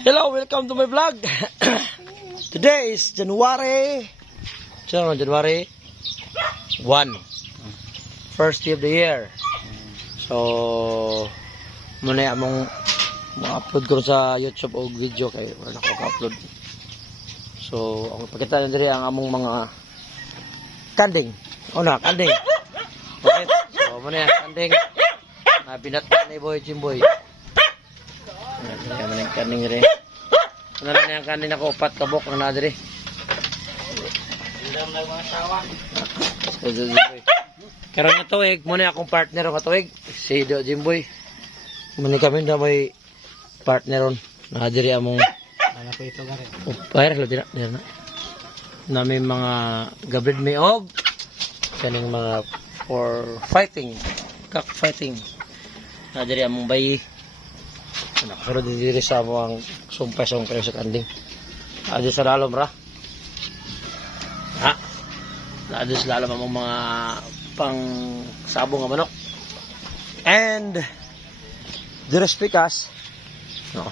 Hello, welcome to my vlog. Today is January 1. First day of the year. So, muna among ma-upload ko sa YouTube o video kay wala ko ka-upload. So, ang pakita na diri ang among mga kanding. Kanding. Okay. So, muna kanding. Binata ni Boy Jimboy. Ayan ang kanding rin. Ano lang yung kanding na upat kabok ang nadiri. Ilang lang mga sawa. Karang nga tuwig, muna akong partner ang katuwig. Si Do Jimboy. Muna kami na may partner ron. Nadiri among ano po ito gari. Pahir, dira na. Namin mga gabrid may og. Kaning mga for fighting. Cockfighting. Nadiri among bayi. Nakasunod din diri sa mga sumpay-sumpay sa kanding. Adi sa lalom ra. Ha? Adi sa lalom ang mga pang sabong nga manok. And diri spikas. No.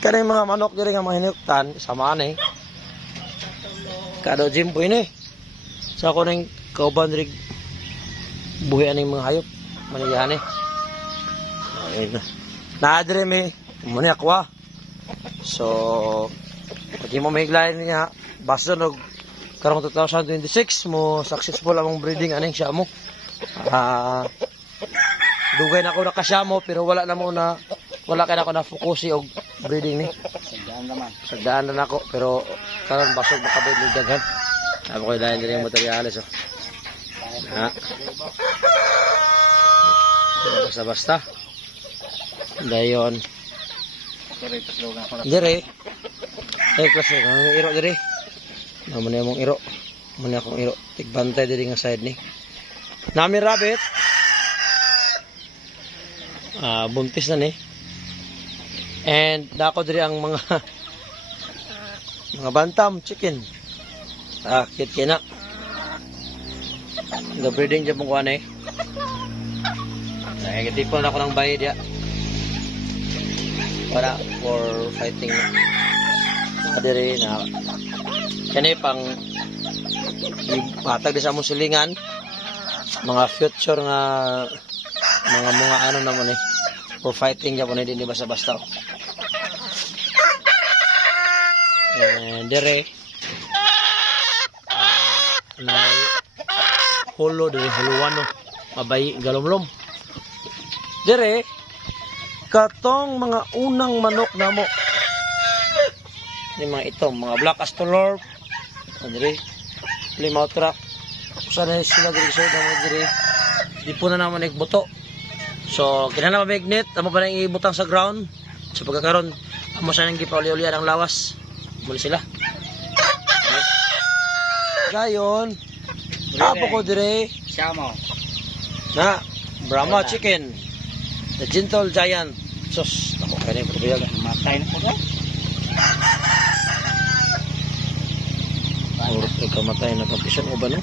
Kani mga manok diri nga mga hinuktan samaan eh. Kado Jimboy ni. Sa ko ning kauban diri buhi aning mga hayop. Maniyahan eh. Ayun na. Naadre mi. Muna ako So, pati mo mahiglayan niya. Basta nog karong 2026 mo successful among breeding aning siya mo. Dugay na ako nakasya mo pero wala kaya na ako na fokusi og breeding ni. Sagdaan na ako pero karon basog makabay ni daghan. Amo ko dahil diri yung materyales oh. Ha. Basta. Dayon. Dire. Klase ang iro dire. Naman na mong iro. Muna akong iro. Tigbantay dire nga side ni. Nami rabbit. Buntis na ni. And dako dire ang mga bantam chicken. Cute kina. Breeding dyan mong kuhan eh. Nagtipon ako ng bayi dia. Para for fighting. Adiri na. Kani pang patag di sa mong silingan. Mga future nga mga ano naman eh. For fighting dyan po na hindi basta-basta. And dire. Na holo dire huluwano. Mabayi galomlom. Dire katong mga unang manok namo. Ni mga ito, mga black astolorp. Dire Plymouth Rock. Sana sila dire sa dire. Di po na naman nagbuto. So, kinahanglan magnet, amo pa nang ibutang sa ground. Sa pagkakaron, amo sa nang gipauli-ulian ang lawas. Muli sila. Gayon. Apo ko dire. Siamo. Na Brahma chicken. The gentle giant. Sus, ako kaya yung probiyag. Matay na po ba? Urot ay kamatay na kapisan o ba no?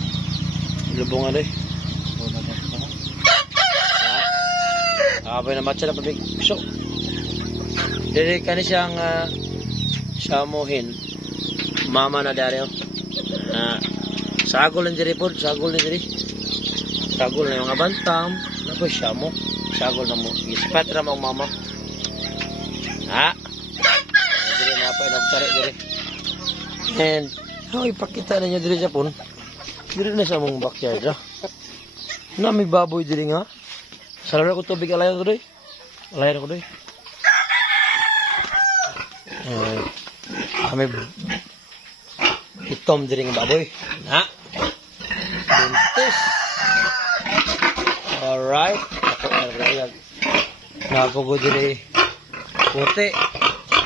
Ilubong nga doy. Abay na matcha na pabig. So, dili ka ni siyang samuhin. Mama na dari o. Sagol na diri po. Sagol na diri. Sagol na yung mga bantam. Napo siya mo. Sagol na mo. Ispat na mga mama. Diri na pa nagtari diri. And ipakita na niya diri sa pun. Diri na sa mong backyard ha. Na may baboy diri nga. Sarap ko tubig alayan ko doy. Alayan ko doy. Kami itom diri nga baboy. Na. Buntis. Alright. Ako na napugo diri. Puti.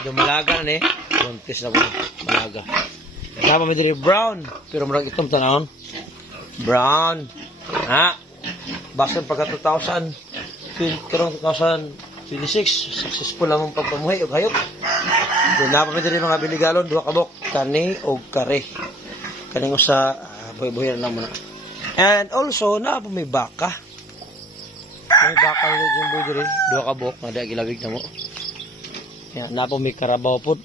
Dumalaga na eh. Buntis na po. Malaga. Napa may diri brown. Pero marag itom tanahon. Brown. Basan pagka 2026. Successful ang pagpamuhay o hayop. Doon napa may diri mga biligalon. 2 kabok. Kani o kare. Kaning usa. Buhay-buhay na naman na. And also, napa may baka. May baka rin yung buhay diri. 2 kabok. Nada gilawig na mo. Yan, napo may karabaw po.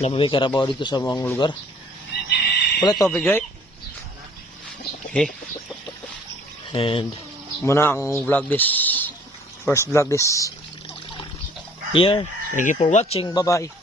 Napo may karabaw dito sa mga lugar. Wala topic, right? Okay. And muna ang vlog this, first vlog this here. Thank you for watching. Bye-bye.